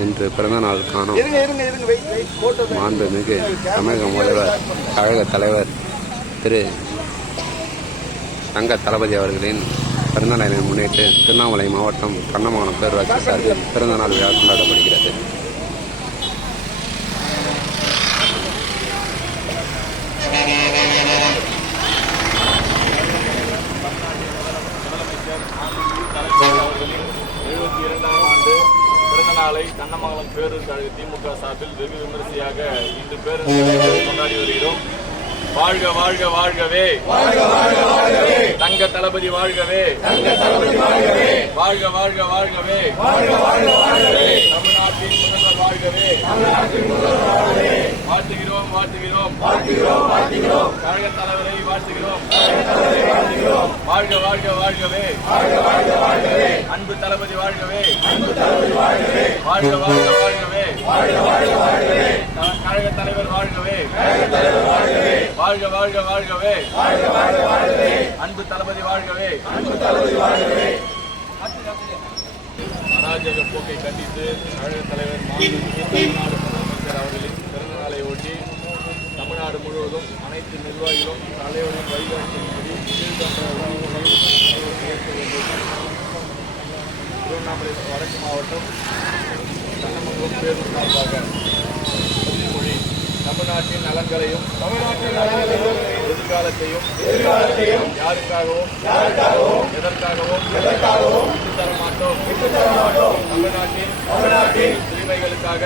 இன்று பிறந்தநாள் காணும் மாண்புமிகு தமிழக முதல்வர் கழக தலைவர் திரு தங்க தளபதி அவர்களின் பிறந்தநாளை முன்னிட்டு திருவண்ணாமலை மாவட்டம் கண்ணமங்கலம் பேரூராட்சி சார்பில் பிறந்தநாள் விழா கொண்டாடப்படுகிறது. நாளை கண்ணமங்கலம் பேரூர் கழக திமுக சார்பில் வெகு விமரிசையாக இன்று பேருந்து கொண்டாடி வருகிறோம். வாழ்க வாழ்க வாழ்கவே, தங்க தளபதி வாழ்கவே, வாழ்க வாழ்க வாழ்கவே, தமிழ்நாட்டின் முதல்வர் வாழ்கவே, வாழ்த்துகிறோம் வாழ்த்துகிறோம், கழக தலைவரை வாழ்த்துகிறோம், வாழ்க வாழ்க வாழ்கவே, அன்பு தளபதி வாழ்கவே, வாழ்க வாழ்க வாழ்கவே, கழக தலைவர் வாழ்கவே, வாழ்க வாழ்க வாழ்கவே, அன்பு தளபதி வாழ்கவே. அராஜக போக்கை கண்டித்து கழக தலைவர் தமிழ்நாடு முதலமைச்சர் அவர்களின் பிறந்த நாளை ஒட்டி தமிழ்நாடு முழுவதும் அனைத்து நிர்வாகிகளும் தலைவரின் வழிகாட்டின்படி திருவண்ணாமலை வடக்கு மாவட்டம் கண்ணமங்கலம் பேரூர் சார்பாக மொழி தமிழ்நாட்டின் நலன்களையும் எதிர்காலத்தையும் யாருக்காகவும் எதற்காகவும் விட்டு தர மாட்டோம். தமிழ்நாட்டின் உரிமைகளுக்காக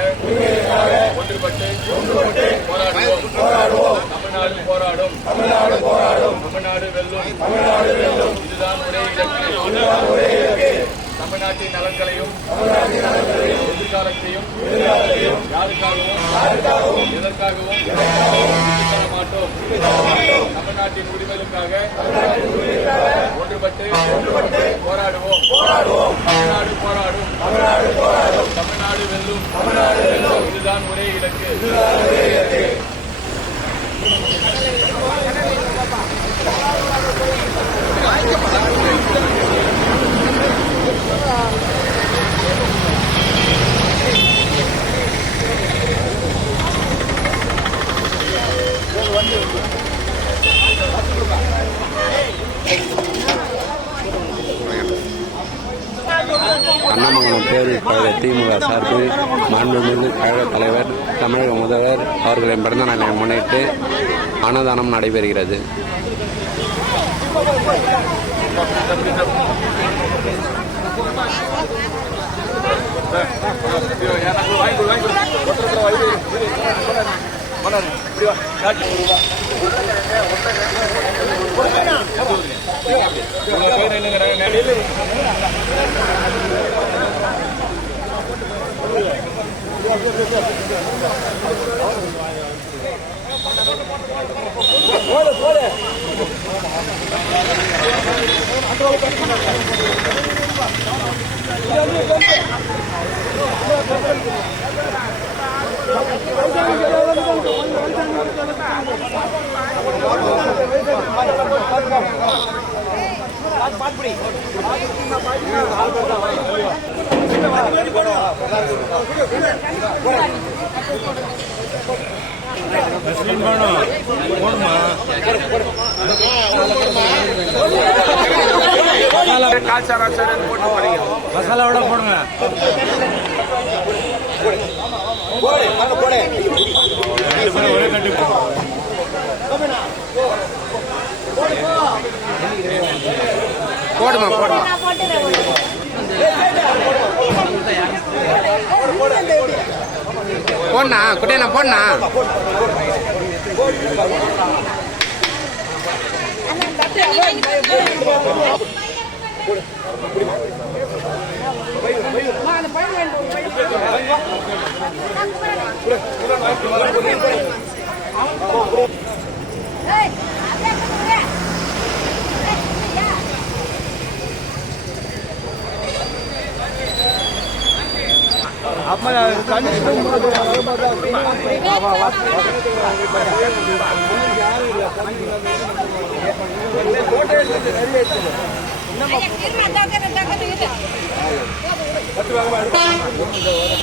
ஒன்றுபட்டு போராடுவோம். தமிழ்நாடு போராடும், தமிழ்நாடு வெல்லும். இதுதான் ஒரே இலக்கு. தமிழ்நாட்டின் நலன்களையும் எதிர்காலத்தையும் யாருக்காகவும் எதற்காகவும் விட்டுத்தர மாட்டோம். தமிழ்நாட்டின் உரிமைகளுக்காக ஒன்றுபட்டு போராடுவோம். தமிழ்நாடு போராடும், தமிழ்நாடு வெல்லும். இதுதான் ஒரே இலக்கு. கண்ணமங்கலம் பேரூர் கழக திமுக சார்பில் மாண்புமிகு கழக தலைவர் தமிழக முதல்வர் அவர்களின் பிறந்த நாளை முன்னிட்டு அன்னதானம் நடைபெறுகிறது. மசாலாவோட போடுங்க. ஒரே கட்டி போடுமா போடா குட்டையா போடா.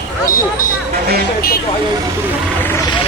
Ini Hãy subscribe cho kênh Ghiền Mì Gõ để không bỏ lỡ những video hấp dẫn.